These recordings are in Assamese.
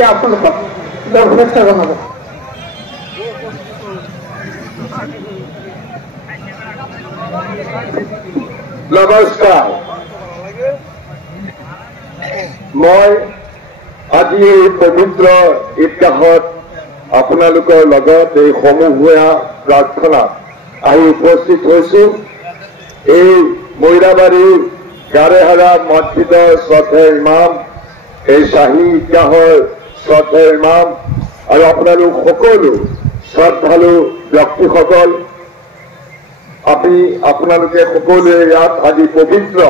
আপোনালোকক শুভেচ্ছা জনাব। নমস্কাৰ, মই আজি এই পবিত্ৰ ঈদগাহত আপোনালোকৰ লগত এই সমূহীয়া প্ৰাৰ্থনা আহি উপস্থিত হৈছো। এই মৈৰাবাৰী গাৰেহাৰা মছজিদৰ শ্ৰদ্ধেয় ইমাম, এই শ্বাহী ঈদগাহৰ শ্ৰদ্ধেয় ইমাম আৰু আপোনালোক সকলো শ্ৰদ্ধালু ব্যক্তিসকল, আপোনালোকে সকলোৱে ইয়াত আজি পবিত্ৰ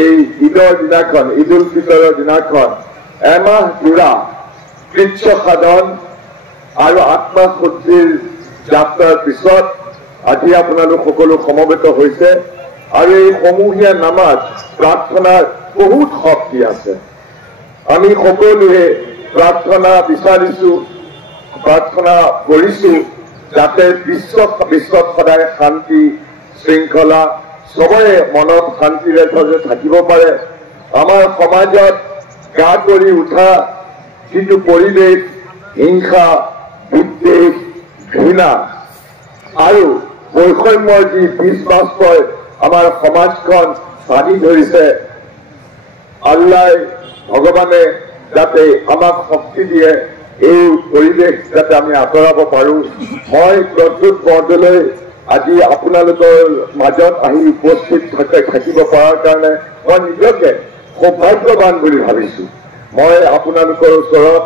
এই ঈদৰ দিনাখন, ঈদ উল ফিতৰৰ দিনাখন এমাহ জোৰা কৃচ্ছ সাধন আৰু আত্মশুদ্ধিৰ যাত্ৰাৰ পিছত আজি আপোনালোক সকলো সমবেত হৈছে। আৰু এই সমূহীয়া নামাজ প্ৰাৰ্থনাৰ বহুত শক্তি আছে। আমি সকলোৱে প্ৰাৰ্থনা বিচাৰিছো, প্ৰাৰ্থনা কৰিছো যাতে বিশ্বত সদায় শান্তি শৃংখলা সবৰে মনত শান্তিৰে থাকিব পাৰে। আমাৰ সমাজত গা কৰি উঠা যিটো পৰিৱেশ, হিংসা, বিদ্বেষ, ঘৃণা আৰু বৈষম্যৰ যি বীজ বাষ্পই আমাৰ সমাজখন ভাঙি ধৰিছে, আল্লাহ ভগৱানে যাতে আমাক শক্তি দিয়ে, এই পৰিৱেশ যাতে আমি আঁতৰাব পাৰো। মই প্ৰদ্যুৎ বৰদলৈ আজি আপোনালোকৰ মাজত আহি উপস্থিত থাকিব পৰাৰ কাৰণে মই নিজকে সৌভাগ্যৱান বুলি ভাবিছো। মই আপোনালোকৰ ওচৰত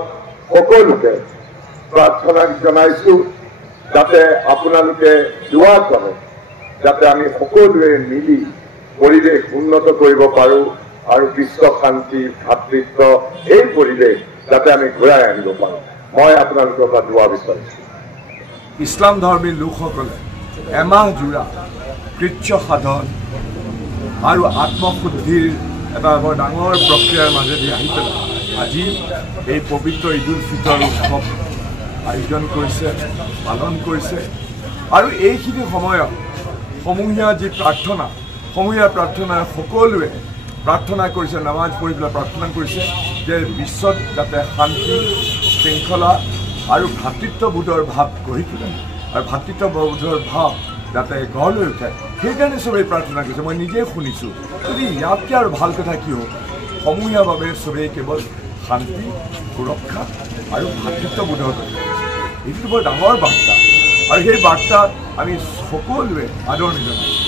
সকলোকে প্ৰাৰ্থনা জনাইছো যাতে আপোনালোকে দোৱা কৰে, যাতে আমি সকলোৱে মিলি পৰিৱেশ উন্নত কৰিব পাৰো আৰু বিশ্ব শান্তি, ভাতৃত্ব এই পৰিৱেশ যাতে আমি ঘূৰাই আনিব পাৰো। মই আপোনালোকৰ পৰা দোৱা বিচাৰিছো। ইছলাম ধৰ্মী লোকসকলে এমাহ জোৰা কৃচ্ছ সাধন আৰু আত্মশুদ্ধিৰ এটা বৰ ডাঙৰ প্ৰক্ৰিয়াৰ মাজেদি আহি পেলাই আজি এই পবিত্ৰ ঈদ উল ফিতৰ উৎসৱ আয়োজন কৰিছে, পালন কৰিছে। আৰু এইখিনি সময়ত সমূহীয়া যি প্ৰাৰ্থনা, সমূহীয়া প্ৰাৰ্থনা সকলোৱে প্ৰাৰ্থনা কৰিছে, নামাজ পঢ়ি পেলাই প্ৰাৰ্থনা কৰিছে যে বিশ্বত যাতে শান্তি শৃংখলা আৰু ভাতৃত্ববোধৰ ভাৱ গঢ়ি তোলে আৰু ভাতৃত্ববোধৰ ভাৱ যাতে গঢ় লৈ উঠে, সেইকাৰণে চবেই প্ৰাৰ্থনা কৰিছে। মই নিজেই শুনিছোঁ, যদি ইয়াতকৈ আৰু ভাল কথা কি হ'ব, সমূহীয়াভাৱে চবেই কেৱল শান্তি, সুৰক্ষা আৰু ভাতৃত্ববোধৰ এইটো বৰ ডাঙৰ বাৰ্তা। আৰু সেই বাৰ্তা আমি সকলোৱে আদৰণি জনাইছোঁ।